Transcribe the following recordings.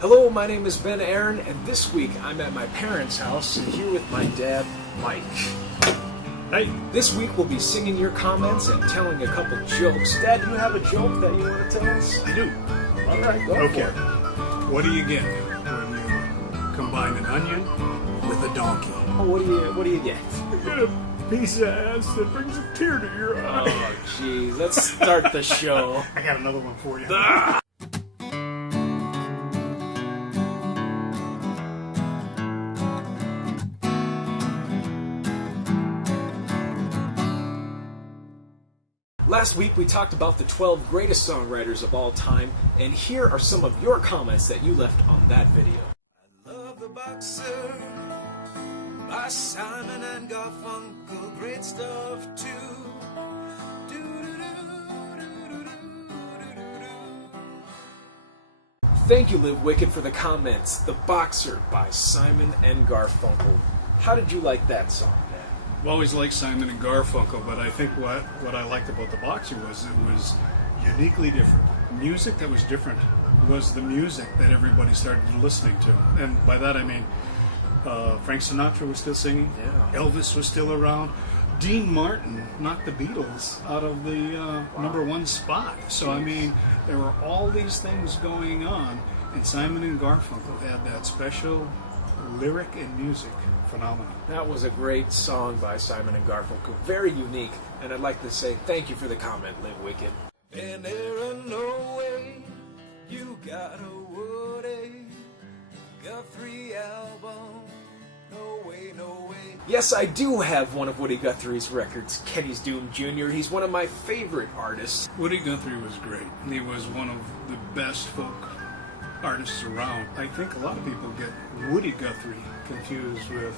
Hello, my name is Ben Aaron, and this week I'm at my parents' house and here with my dad, Mike. Hey. This week we'll be singing your comments and telling a couple jokes. Dad, do you have a joke that you want to tell us? I do. All right, go Okay. for it. What do you get when you combine an onion with a donkey? Oh, what do you get? You get a piece of ass that brings a tear to your eye. Oh, jeez, let's start the show. I got another one for you. Last week we talked about the 12 greatest songwriters of all time, and here are some of your comments that you left on that video. I love the boxer by Simon and Garfunkel, great stuff too. Thank you, Live Wicked, for the comments. The Boxer by Simon and Garfunkel. How did you like that song, Dad? I've always liked Simon and Garfunkel, but I think what I liked about The Boxer was it was uniquely different. Music that was different was the music that everybody started listening to. And by that I mean Frank Sinatra was still singing, Yeah. Elvis was still around, Dean Martin knocked the Beatles out of the number one spot. So I mean, there were all these things going on, and Simon and Garfunkel had that special lyric and music phenomenon. That was a great song by Simon and Garfunkel. Very unique, and I'd like to say thank you for the comment, Live Wicked. And there ain't no way you got a Woody Guthrie album. No way, no way. Yes, I do have one of Woody Guthrie's records, Kenny's Doom Jr. He's one of my favorite artists. Woody Guthrie was great. He was one of the best folk artists around. I think a lot of people get Woody Guthrie confused with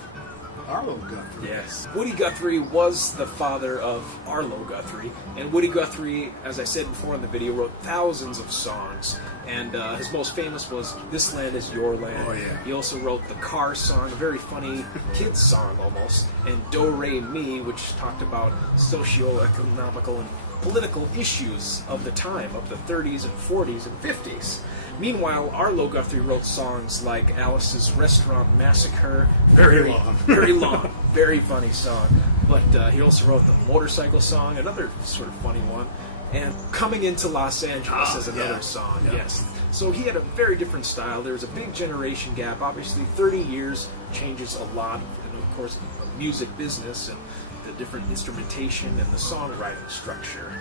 Arlo Guthrie. Yes. Woody Guthrie was the father of Arlo Guthrie, and Woody Guthrie, as I said before in the video, wrote thousands of songs, and his most famous was This Land Is Your Land. Oh, yeah. He also wrote the Car song, a very funny kid's song almost, and Do Re Mi, which talked about socio-economical and political issues of the time, of the 30s and 40s and 50s. Meanwhile, Arlo Guthrie wrote songs like Alice's Restaurant Massacre. Very long. Very long. Very funny song. But he also wrote the Motorcycle Song, another sort of funny one. And Coming Into Los Angeles is another song, Yeah. yes. So he had a very different style. There was a big generation gap. Obviously, 30 years changes a lot. And of course, the music business and the different instrumentation and the songwriting structure.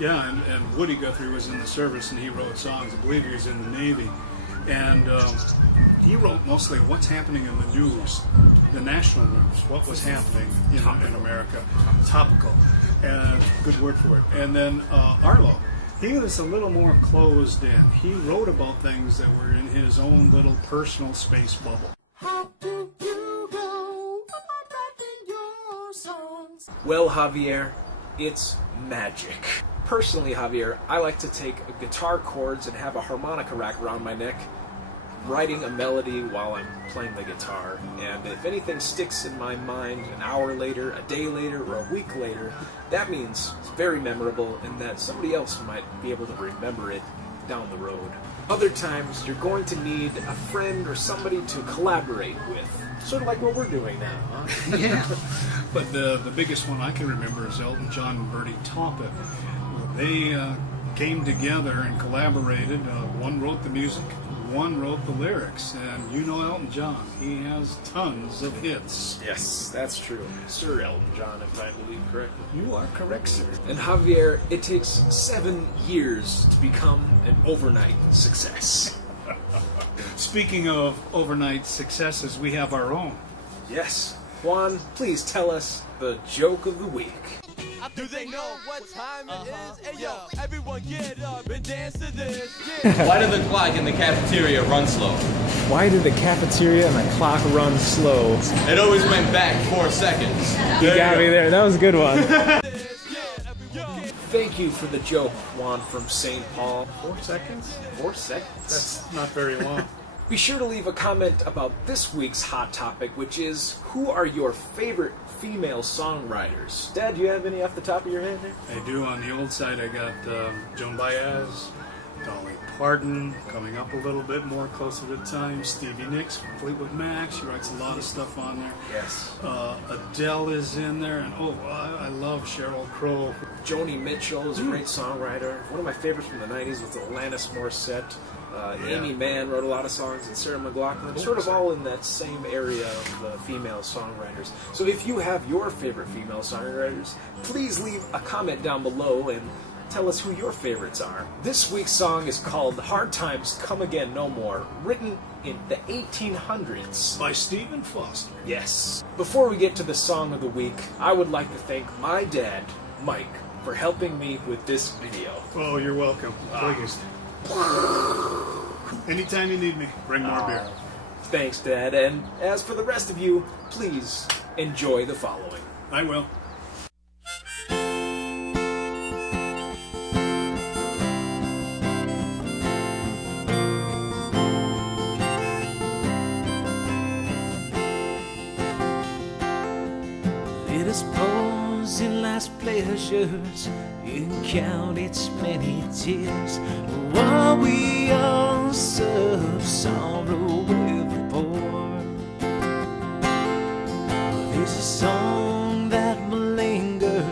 Yeah, and Woody Guthrie was in the service and he wrote songs. I believe he was in the Navy. And he wrote mostly what's happening in the news, the national news, what was happening in America. Topical. Good word for it. And then Arlo, he was a little more closed in. He wrote about things that were in his own little personal space bubble. How do you go about writing your songs? Well, Javier, it's magic. Personally, Javier, I like to take guitar chords and have a harmonica rack around my neck, writing a melody while I'm playing the guitar. And if anything sticks in my mind an hour later, a day later, or a week later, that means it's very memorable and that somebody else might be able to remember it down the road. Other times, you're going to need a friend or somebody to collaborate with. Sort of like what we're doing now, huh? Yeah. But the biggest one I can remember is Elton John and Bertie Taupin. They came together and collaborated. One wrote the music, one wrote the lyrics. And you know Elton John, he has tons of hits. Yes, that's true. Sir Elton John, if I believe correctly. You are correct, sir. And Javier, it takes 7 years to become an overnight success. Speaking of overnight successes, we have our own. Yes. Juan, please tell us the joke of the week. Do they know what time it is? Hey yo, everyone get up and dance to this. Yeah. Why did the clock in the cafeteria run slow? Why did the cafeteria and the clock run slow? It always went back 4 seconds. You got me there. That was a good one. Thank you for the joke, Juan from St. Paul. 4 seconds? 4 seconds? That's not very long. Be sure to leave a comment about this week's hot topic, which is, who are your favorite female songwriters? Dad, do you have any off the top of your head there? I do. On the old side, I got Joan Baez, Dolly Parton, coming up a little bit more closer to time. Stevie Nicks from Fleetwood Mac, she writes a lot of stuff on there. Yes. Adele is in there, and I love Sheryl Crow. Joni Mitchell is a great songwriter. One of my favorites from the 90s was Alanis Morissette. Amy Mann wrote a lot of songs, and Sarah McLachlan, sort of all in that same area of female songwriters. So if you have your favorite female songwriters, please leave a comment down below and tell us who your favorites are. This week's song is called Hard Times Come Again No More, written in the 1800s. By Stephen Foster. Yes. Before we get to the song of the week, I would like to thank my dad, Mike, for helping me with this video. Oh, you're welcome. Please. Anytime you need me, bring more beer. Thanks, Dad. And as for the rest of you, please enjoy the following. I will. Let us pause in life's pleasures and count its many tears, while we all serve sorrow every pour. There's a song that will linger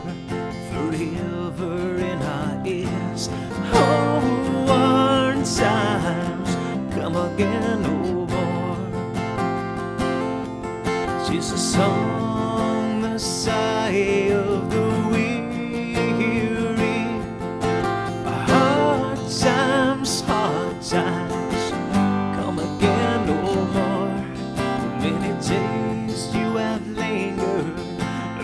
forever in our ears. Oh, hard times come again no more. It's just a song, the sigh of the weary. Hard times come again no more. Many days you have lingered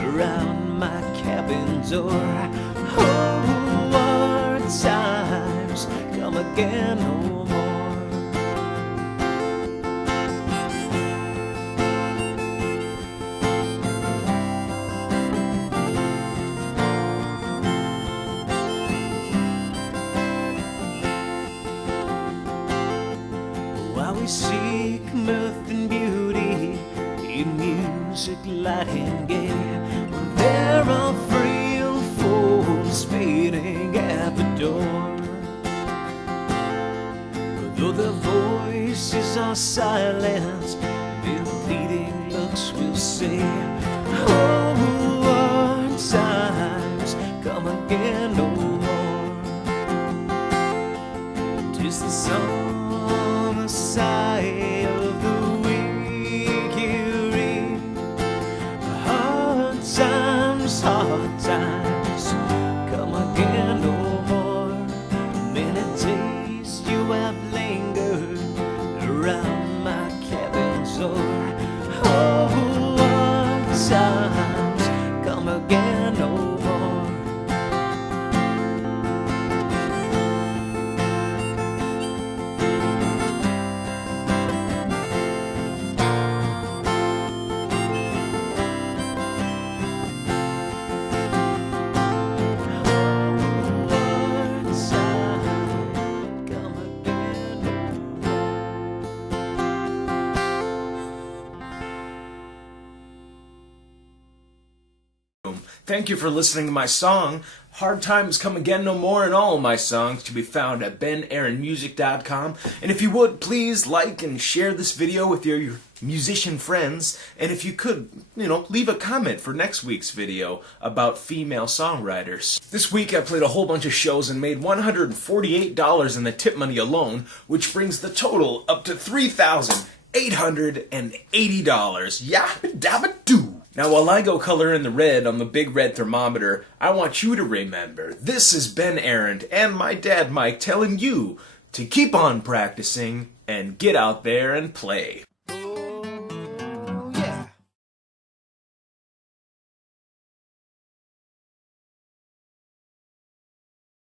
around my cabin door. Oh, hard times come again no more. While we seek mirth and beauty in music light and gay, there are frail foes waiting at the door. Though their voices are silent, their pleading looks will say, oh, hard times come again no more. 'Tis the song, the sigh of the weary. Hard times come again no more. Many days you have lingered around my cabin door. Oh, hard times come again no more. Thank you for listening to my song. Hard Times Come Again No More, and all my songs to be found at benaaronmusic.com. And if you would, please like and share this video with your musician friends. And if you could, leave a comment for next week's video about female songwriters. This week I played a whole bunch of shows and made $148 in the tip money alone, which brings the total up to $3,880. Yabba dabba doo. Now, while I go color in the red on the big red thermometer, I want you to remember, this is Ben Aaron and my dad Mike telling you to keep on practicing and get out there and play.